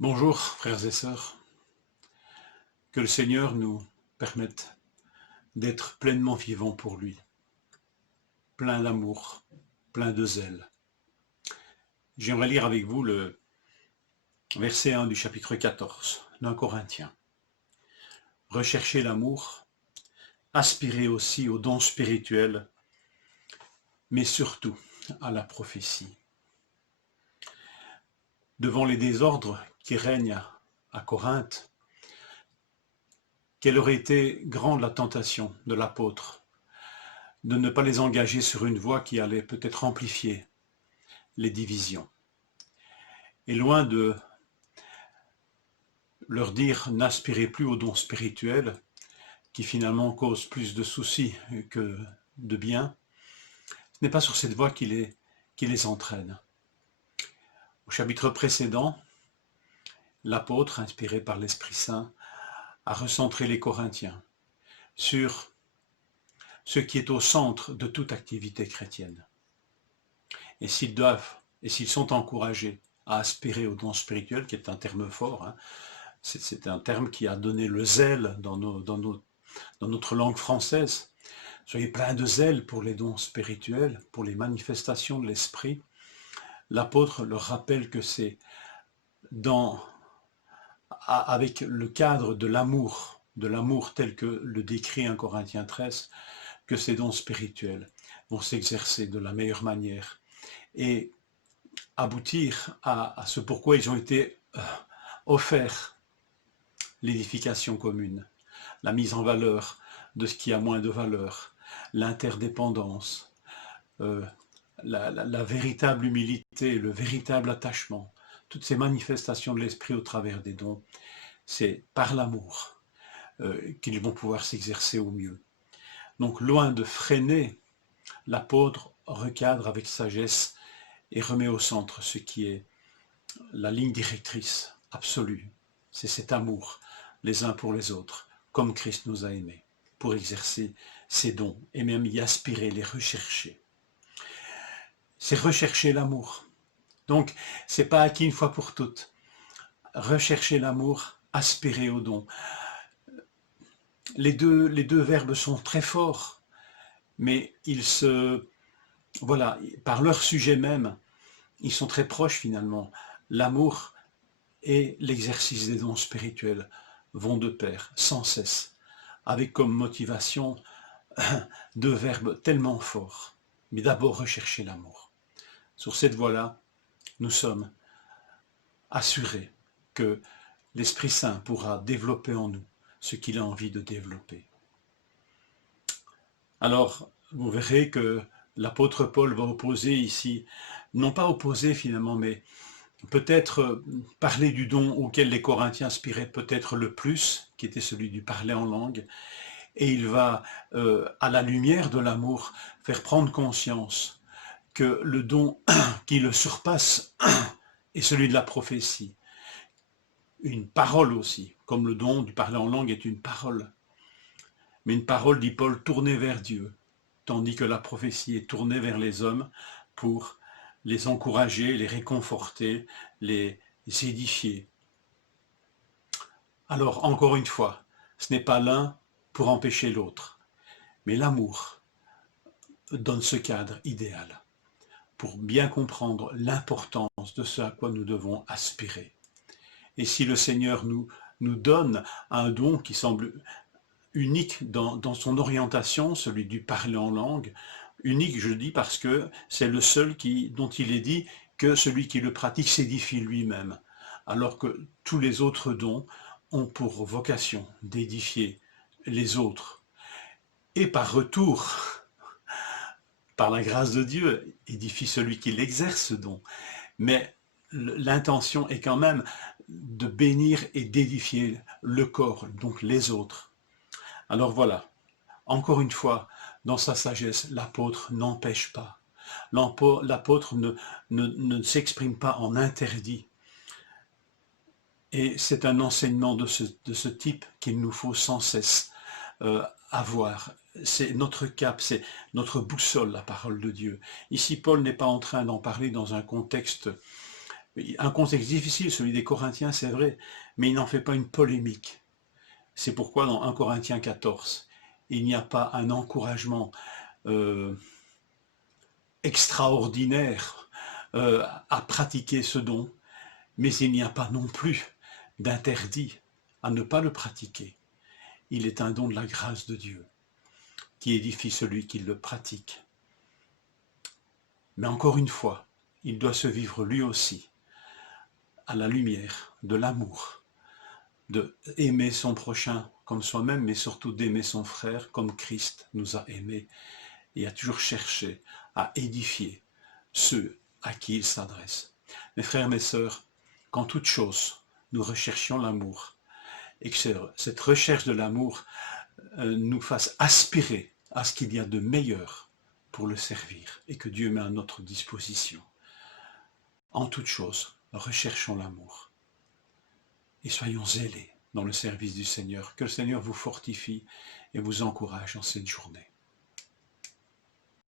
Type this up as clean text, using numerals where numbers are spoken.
Bonjour frères et sœurs, que le Seigneur nous permette d'être pleinement vivants pour lui, plein d'amour, plein de zèle. J'aimerais lire avec vous le verset 1 du chapitre 14 d'un Corinthien. Recherchez l'amour, aspirez aussi aux dons spirituels, mais surtout à la prophétie. Devant les désordres qui règnent à Corinthe, quelle aurait été grande la tentation de l'apôtre de ne pas les engager sur une voie qui allait peut-être amplifier les divisions. Et loin de leur dire n'aspirez plus aux dons spirituels, qui finalement causent plus de soucis que de bien, ce n'est pas sur cette voie qui les entraîne. Au chapitre précédent, l'apôtre, inspiré par l'Esprit Saint, a recentré les Corinthiens sur ce qui est au centre de toute activité chrétienne. Et s'ils sont encouragés à aspirer aux dons spirituels, qui est un terme fort, c'est un terme qui a donné le zèle dans notre langue française. Soyez pleins de zèle pour les dons spirituels, pour les manifestations de l'esprit. L'apôtre leur rappelle que c'est avec le cadre de l'amour tel que le décrit 1 Corinthiens 13, que ces dons spirituels vont s'exercer de la meilleure manière et aboutir à ce pourquoi ils ont été offerts: l'édification commune, la mise en valeur de ce qui a moins de valeur, l'interdépendance, la véritable humilité, le véritable attachement, toutes ces manifestations de l'esprit au travers des dons, c'est par l'amour qu'ils vont pouvoir s'exercer au mieux. Donc loin de freiner, l'apôtre recadre avec sagesse et remet au centre ce qui est la ligne directrice absolue. C'est cet amour les uns pour les autres, comme Christ nous a aimés, pour exercer ces dons et même y aspirer, les rechercher. C'est rechercher l'amour. Donc, c'est pas acquis une fois pour toutes. Rechercher l'amour, aspirer aux dons. Les deux verbes sont très forts, mais par leur sujet même, ils sont très proches finalement. L'amour et l'exercice des dons spirituels vont de pair, sans cesse, avec comme motivation deux verbes tellement forts. Mais d'abord rechercher l'amour. Sur cette voie-là, nous sommes assurés que l'Esprit Saint pourra développer en nous ce qu'il a envie de développer. Alors, vous verrez que l'apôtre Paul va opposer ici, non pas opposer finalement, mais peut-être parler du don auquel les Corinthiens aspiraient peut-être le plus, qui était celui du parler en langue, et il va, à la lumière de l'amour, faire prendre conscience que le don qui le surpasse est celui de la prophétie. Une parole aussi, comme le don du parler en langue est une parole. Mais une parole, dit Paul, tournée vers Dieu, tandis que la prophétie est tournée vers les hommes pour les encourager, les réconforter, les édifier. Alors, encore une fois, ce n'est pas l'un pour empêcher l'autre, mais l'amour donne ce cadre idéal pour bien comprendre l'importance de ce à quoi nous devons aspirer. Et si le Seigneur nous donne un don qui semble unique dans son orientation, celui du parler en langue, unique je dis parce que c'est le seul dont il est dit que celui qui le pratique s'édifie lui-même, alors que tous les autres dons ont pour vocation d'édifier les autres. Et par retour, par la grâce de Dieu, édifie celui qui l'exerce ce don. Mais l'intention est quand même de bénir et d'édifier le corps, donc les autres. Alors voilà, encore une fois, dans sa sagesse, l'apôtre n'empêche pas. L'apôtre ne s'exprime pas en interdit. Et c'est un enseignement de ce type qu'il nous faut sans cesse avoir. C'est notre cap, c'est notre boussole, la parole de Dieu. Ici, Paul n'est pas en train d'en parler dans un contexte Un contexte difficile, celui des Corinthiens, c'est vrai, mais il n'en fait pas une polémique. C'est pourquoi dans 1 Corinthiens 14, il n'y a pas un encouragement extraordinaire à pratiquer ce don, mais il n'y a pas non plus d'interdit à ne pas le pratiquer. Il est un don de la grâce de Dieu qui édifie celui qui le pratique. Mais encore une fois, il doit se vivre lui aussi à la lumière de l'amour, de aimer son prochain comme soi-même, mais surtout d'aimer son frère comme Christ nous a aimés et a toujours cherché à édifier ceux à qui il s'adresse. Mes frères, mes sœurs, qu'en toute chose, nous recherchions l'amour et que cette recherche de l'amour nous fasse aspirer à ce qu'il y a de meilleur pour le servir et que Dieu met à notre disposition. En toute chose, recherchons l'amour et soyons zélés dans le service du Seigneur. Que le Seigneur vous fortifie et vous encourage en cette journée.